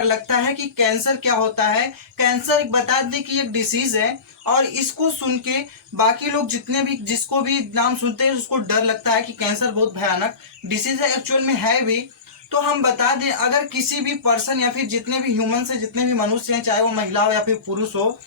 लगता है कि कैंसर क्या होता है। कैंसर एक बता दें कि एक डिसीज है, और इसको सुन के बाकी लोग जितने भी जिसको भी नाम सुनते हैं उसको डर लगता है कि कैंसर बहुत भयानक डिसीज है। एक्चुअल में है भी। तो हम बता दें, अगर किसी भी पर्सन या फिर जितने भी ह्यूमन है, जितने भी मनुष्य हैं, चाहे वो महिला हो या फिर पुरुष हो,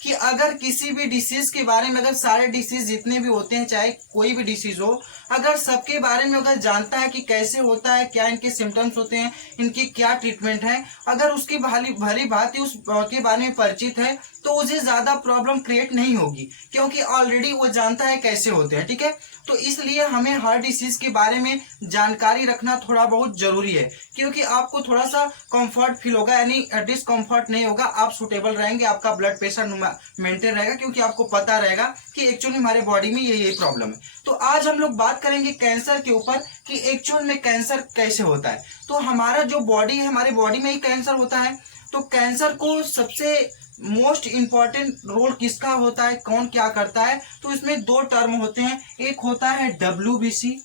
कि अगर किसी भी डिसीज के बारे में, अगर सारे डिसीज जितने भी होते हैं, चाहे कोई भी डिसीज हो, अगर सबके बारे में अगर जानता है कि कैसे होता है, क्या इनके सिम्टम्स होते हैं, इनकी क्या ट्रीटमेंट है, अगर उसकी भली भांति उस के बारे में परिचित है, तो उसे ज्यादा प्रॉब्लम क्रिएट नहीं होगी, क्योंकि ऑलरेडी वो जानता है कैसे होते हैं। ठीक है, तो इसलिए हमें हर डिसीज के बारे में जानकारी रखना थोड़ा बहुत जरूरी है, क्योंकि आपको थोड़ा सा कंफर्ट फील होगा, यानी डिस्कम्फर्ट नहीं होगा, आप सुटेबल रहेंगे, आपका ब्लड प्रेशर मेंटेन रहेगा, क्योंकि आपको पता रहेगा कि एक्चुअली हमारे बॉडी में ये प्रॉब्लम है। तो आज हम लोग बात करेंगे कैंसर के ऊपर कि एक्चुअल में कैंसर कैसे होता है। तो हमारा जो बॉडी है, हमारे बॉडी में ही कैंसर होता है। तो कैंसर को सबसे मोस्ट इंपॉर्टेंट रोल किसका होता है, कौन क्या करता है, तो इसमें दो टर्म होते हैं। एक होता है डब्ल्यूबीसी,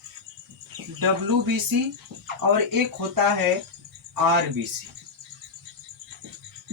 और एक होता है आरबीसी।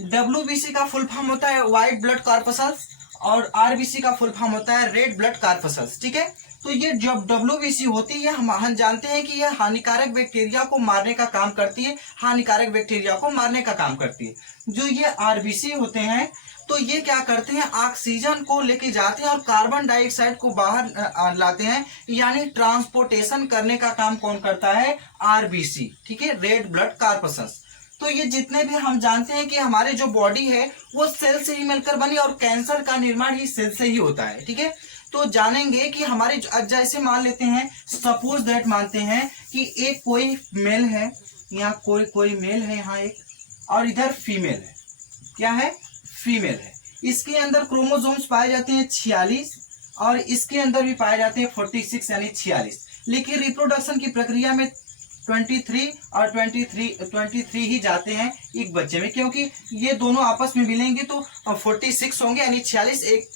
डब्ल्यूबीसी का फुल फॉर्म होता है व्हाइट ब्लड कॉर्पसल्स, और आरबीसी का फुल फॉर्म होता है रेड ब्लड कॉर्पसल्स। ठीक है, तो ये जब डब्ल्यूबीसी होती है, हम जानते हैं कि यह हानिकारक बैक्टीरिया को मारने का काम करती है, हानिकारक बैक्टीरिया को मारने का काम करती है। जो ये आरबीसी होते हैं, तो ये क्या करते हैं, ऑक्सीजन को लेके जाते हैं और कार्बन डाइऑक्साइड को बाहर लाते हैं, यानी ट्रांसपोर्टेशन करने का काम कौन करता है, आरबीसी। ठीक है, रेड ब्लड कॉर्पसल्स। तो ये जितने भी हम जानते हैं कि हमारे जो बॉडी है वो सेल से ही मिलकर बनी, और कैंसर का निर्माण ही सेल से ही होता है। ठीक है, तो जानेंगे कि हमारे जैसे मान लेते हैं, सपोज दैट मानते हैं कि एक कोई मेल है, यहाँ कोई मेल है, यहाँ एक, और इधर फीमेल है। क्या है, फीमेल है। इसके अंदर क्रोमोसोम्स पाए जाते हैं 46, और इसके अंदर भी पाए जाते हैं 46 यानी 46। लेकिन रिप्रोडक्शन की प्रक्रिया में 23 और 23 ही जाते हैं एक बच्चे में, क्योंकि ये दोनों आपस में मिलेंगे तो 46 होंगे, यानी 46 एक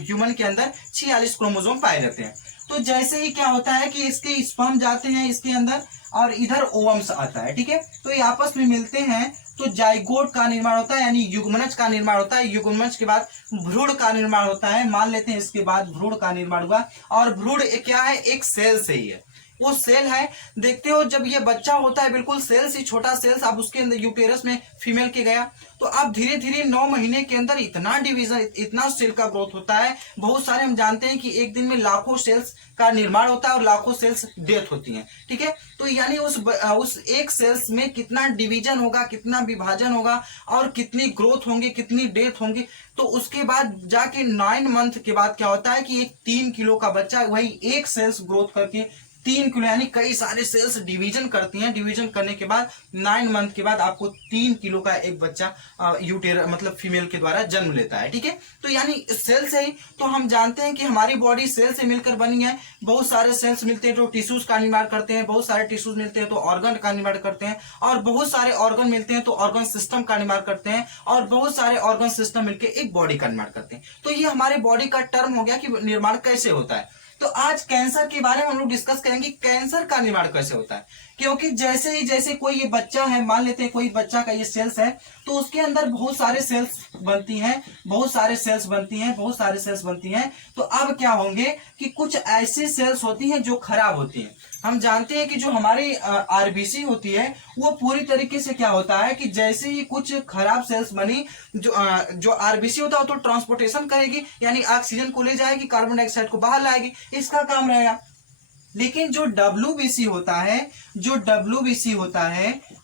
ह्यूमन के अंदर 46 क्रोमोसोम पाए जाते हैं। तो जैसे ही क्या होता है कि इसके स्पर्म जाते हैं इसके अंदर, और इधर ओवम्स आता है। ठीक है, तो ये आपस में मिलते हैं तो जाइगोट का निर्माण होता है, यानी युग्मनज का निर्माण होता है। युग्मनज के बाद भ्रूण का निर्माण होता है। मान लेते हैं इसके बाद भ्रूण का निर्माण हुआ, और भ्रूण क्या है, एक सेल से ही है, वो सेल है। देखते हो जब ये बच्चा होता है, बिल्कुल सेल से छोटा सेल्स, अब उसके अंदर यूटेरस में फीमेल के गया, तो अब धीरे धीरे 9 महीने के अंदर इतना डिवीजन, इतना सेल का ग्रोथ होता है। बहुत सारे हम जानते हैं कि एक दिन में लाखों सेल्स का निर्माण होता है और लाखों सेल्स डेथ होती हैं। ठीक है, तो यानी उस एक सेल्स में कितना डिवीजन होगा, कितना विभाजन होगा, और कितनी ग्रोथ होंगी, कितनी डेथ होंगी। तो उसके बाद जाके 9 मंथ के बाद क्या होता है कि एक 3 किलो का बच्चा, वही एक सेल्स ग्रोथ करके 3 किलो, यानी कई सारे सेल्स डिवीजन करती हैं। डिवीजन करने के बाद 9 मंथ के बाद आपको 3 किलो का एक बच्चा यूटेर मतलब फीमेल के द्वारा जन्म लेता है। ठीक है, तो यानी सेल से ही तो हम जानते हैं कि हमारी बॉडी सेल से मिलकर बनी है। बहुत सारे सेल्स मिलते हैं जो टिश्यूज का निर्माण करते हैं, बहुत सारे टिश्यूज मिलते हैं तो ऑर्गन का निर्माण करते हैं, और बहुत सारे ऑर्गन मिलते हैं तो ऑर्गन सिस्टम का निर्माण करते हैं, और बहुत सारे ऑर्गन सिस्टम मिलकर एक बॉडी का निर्माण करते हैं। तो ये हमारे बॉडी का टर्म हो गया कि निर्माण कैसे होता है। तो आज कैंसर के बारे में हम लोग डिस्कस करेंगे, कैंसर का निर्माण कैसे होता है। क्योंकि जैसे कोई ये बच्चा है, मान लेते हैं कोई बच्चा का ये सेल्स है, तो उसके अंदर बहुत सारे सेल्स बनती हैं, बहुत सारे सेल्स बनती हैं। तो अब क्या होंगे कि कुछ ऐसी सेल्स होती हैं जो खराब होती हैं। हम जानते हैं कि जो हमारी आरबीसी होती है, वो पूरी तरीके से क्या होता है कि जैसे ही कुछ खराब सेल्स बनी, जो आरबीसी होता है तो ट्रांसपोर्टेशन करेगी, यानी ऑक्सीजन को ले जाएगी, कार्बन डाइऑक्साइड को बाहर लाएगी, इसका काम रहेगा। लेकिन जो डब्ल्यूबीसी होता है,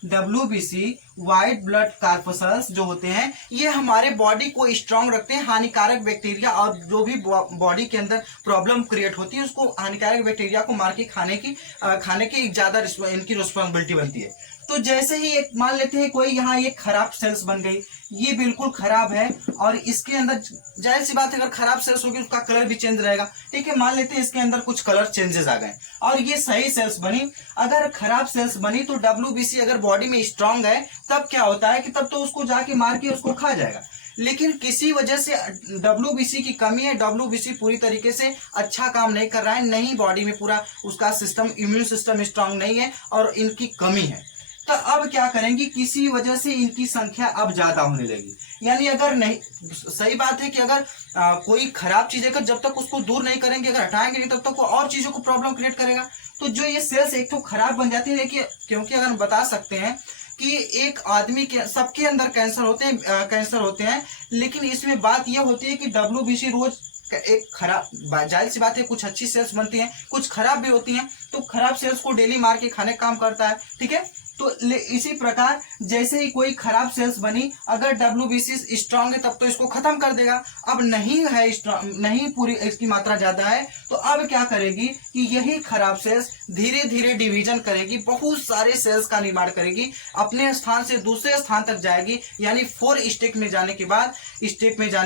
डब्ल्यूबीसी व्हाइट ब्लड कॉर्पसल्स जो होते हैं, ये हमारे बॉडी को स्ट्रांग रखते हैं। हानिकारक बैक्टीरिया और जो भी बॉडी के अंदर प्रॉब्लम क्रिएट होती है, उसको हानिकारक बैक्टीरिया को मार के खाने की ज्यादा इनकी रिस्पॉन्सिबिलिटी बनती है। तो जैसे ही एक मान लेते हैं कोई यहाँ एक खराब सेल्स बन गई, ये बिल्कुल खराब है, और इसके अंदर जाहिर सी बात है अगर खराब सेल्स होगी उसका कलर भी चेंज रहेगा। ठीक है, मान लेते हैं इसके अंदर कुछ कलर चेंजेस आ गए और ये सही सेल्स बनी। अगर खराब सेल्स बनी तो डब्ल्यूबीसी अगर बॉडी में स्ट्रांग है, तब क्या होता है कि तब तो उसको जाके मार के उसको खा जाएगा। लेकिन किसी वजह से डब्ल्यूबीसी की कमी है, डब्ल्यूबीसी पूरी तरीके से अच्छा काम नहीं कर रहा है, नहीं बॉडी में पूरा उसका सिस्टम, इम्यून सिस्टम स्ट्रांग नहीं है और इनकी कमी है, तो अब क्या करेंगी, किसी वजह से इनकी संख्या अब ज्यादा होने लगी। यानी अगर नहीं, सही बात है कि अगर कोई खराब चीज है जब तक उसको दूर नहीं करेंगे, अगर हटाएंगे नहीं तब तक वो और चीजों को प्रॉब्लम क्रिएट करेगा। तो जो ये सेल्स एक तो खराब बन जाती है। देखिए, क्योंकि अगर हम बता सकते हैं कि एक आदमी के सबके अंदर कैंसर होते हैं, लेकिन इसमें बात यह होती है कि WBC रोज एक खराब, जाहिर सी बात है, कुछ अच्छी सेल्स बनती हैं, कुछ खराब भी होती हैं, तो खराब सेल्स को डेली मार के खाने का काम करता है। ठीक है, तो इसी प्रकार जैसे ही कोई खराब सेल्स बनी, अगर WBC स्ट्रांग है तब तो इसको खत्म कर देगा। अब नहीं है स्ट्रांग, नहीं पूरी इसकी मात्रा ज्यादा है, तो अब क्या करेगी कि यही खराब सेल्स धीरे धीरे डिवीजन करेगी, बहुत सारे सेल्स का निर्माण करेगी, अपने स्थान से दूसरे स्थान तक जाएगी। यानी 4 स्टेप में जाने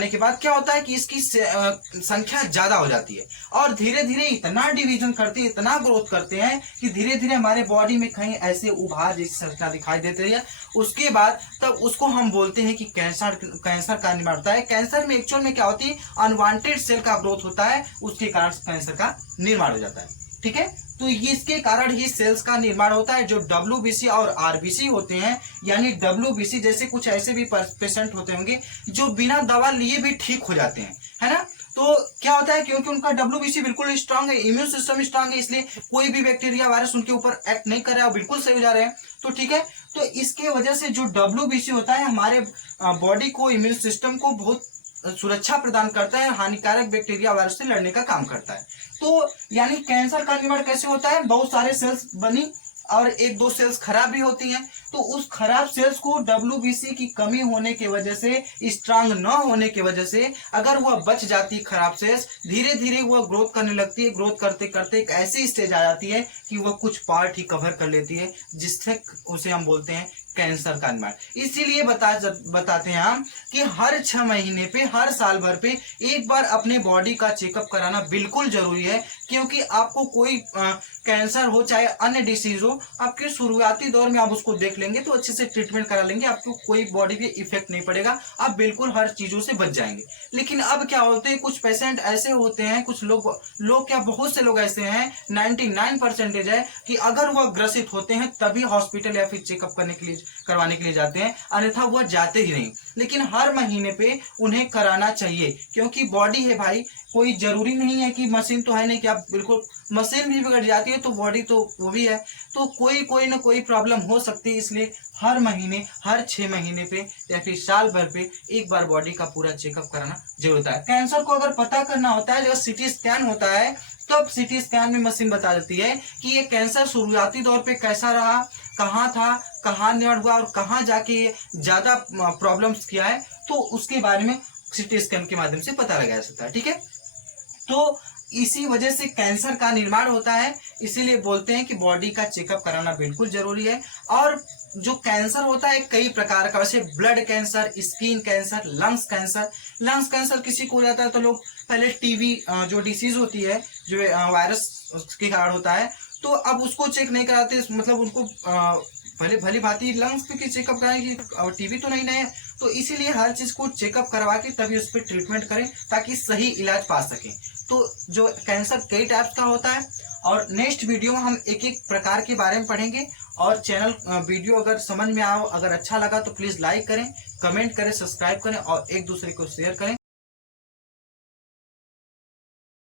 के बाद क्या होता है कि इसकी संख्या ज्यादा हो जाती है, और धीरे धीरे इतना डिवीजन करते हैं, इतना ग्रोथ करते हैं कि धीरे धीरे हमारे बॉडी में कहीं ऐसे उभार जैसी संरचना दिखाई देती है। उसके बाद तब उसको हम बोलते हैं कि कैंसर का निर्माण होता है। कैंसर में एक्चुअल में क्या होती है, अनवांटेड सेल का ग्रोथ होता है, उसके कारण कैंसर का निर्माण हो जाता है। ठीक है, तो इसके कारण ही सेल्स का निर्माण होता है। जो WBC और RBC होते हैं, यानी WBC जैसे कुछ ऐसे भी पेशेंट होते होंगे जो बिना दवा लिए भी ठीक हो जाते हैं, है ना। तो क्या होता है, क्योंकि उनका WBC बिल्कुल स्ट्रांग है, इम्यून सिस्टम स्ट्रांग है, इसलिए कोई भी बैक्टीरिया वायरस उनके ऊपर एक्ट नहीं कर रहा है, बिल्कुल सही हो जा रहे हैं। तो ठीक है, तो इसके वजह से जो WBC होता है हमारे बॉडी को, इम्यून सिस्टम को बहुत सुरक्षा प्रदान करता है, हानिकारक बैक्टीरिया वायरस से लड़ने का काम करता है। तो यानी कैंसर का निर्माण कैसे होता है, बहुत सारे सेल्स बनी और 1-2 सेल्स खराब भी होती हैं, तो उस खराब सेल्स को WBC की कमी होने की वजह से, स्ट्रांग न होने की वजह से, अगर वह बच जाती खराब सेल्स, धीरे धीरे वह ग्रोथ करने लगती है। ग्रोथ करते करते एक ऐसी स्टेज आ जाती है कि वह कुछ पार्ट ही कवर कर लेती है, जिससे उसे हम बोलते हैं कैंसर का निर्माण। इसीलिए बताते हैं हम कि हर 6 महीने पे, हर साल भर पे एक बार अपने बॉडी का चेकअप कराना बिल्कुल जरूरी है। क्योंकि आपको कोई कैंसर हो चाहे अन्य डिसीज हो, आपके शुरुआती दौर में आप उसको देख लेंगे तो अच्छे से ट्रीटमेंट करा लेंगे, आपको कोई बॉडी पे इफेक्ट नहीं पड़ेगा, आप बिल्कुल हर चीजों से बच जाएंगे। लेकिन अब क्या होते हैं, कुछ पेशेंट ऐसे होते हैं, कुछ लोग क्या, बहुत से लोग ऐसे हैं, 99% है कि अगर वह ग्रसित होते हैं तभी हॉस्पिटल या फिर चेकअप करवाने के लिए जाते हैं, अन्यथा वह जाते ही नहीं। लेकिन हर महीने पे उन्हें कराना चाहिए, क्योंकि बॉडी है भाई, कोई जरूरी नहीं है कि मशीन तो है नहीं कि आप बिल्कुल, मशीन भी बिगड़ जाती है तो बॉडी तो वो भी है, तो कोई ना कोई प्रॉब्लम हो सकती है। इसलिए हर महीने, हर 6 महीने पे या फिर साल भर पे एक बार बॉडी का पूरा चेकअप कराना जरूरी होता है। कैंसर को अगर पता करना होता है, जब CT स्कैन होता है, तब CT स्कैन में मशीन बता देती है कि ये कैंसर शुरुआती दौर पे कैसा रहा, कहाँ था, कहाँ निर्माण हुआ और कहाँ जाके ज्यादा प्रॉब्लम्स किया है, तो उसके बारे में CT स्कैन के माध्यम से पता लगाया जा सकता है। ठीक है, तो इसी वजह से कैंसर का निर्माण होता है। इसीलिए बोलते हैं कि बॉडी का चेकअप कराना बिल्कुल जरूरी है। और जो कैंसर होता है कई प्रकार का, वैसे blood cancer, skin cancer, lungs cancer किसी को हो जाता है तो लोग पहले TB जो डिसीज होती है, जो वायरस के कारण होता है, तो अब उसको चेक नहीं कराते, मतलब उनको भले भली भांति लंग्स पे चेकअप कराएंगे, TB तो नहीं है, तो इसीलिए हर चीज को चेकअप करवा के तभी उस पर ट्रीटमेंट करें ताकि सही इलाज पा सकें। तो जो कैंसर कई टाइप्स का होता है, और नेक्स्ट वीडियो में हम एक एक प्रकार के बारे में पढ़ेंगे। और चैनल वीडियो अगर समझ में आओ, अगर अच्छा लगा तो प्लीज लाइक करें, कमेंट करें, सब्सक्राइब करें और एक दूसरे को शेयर करें।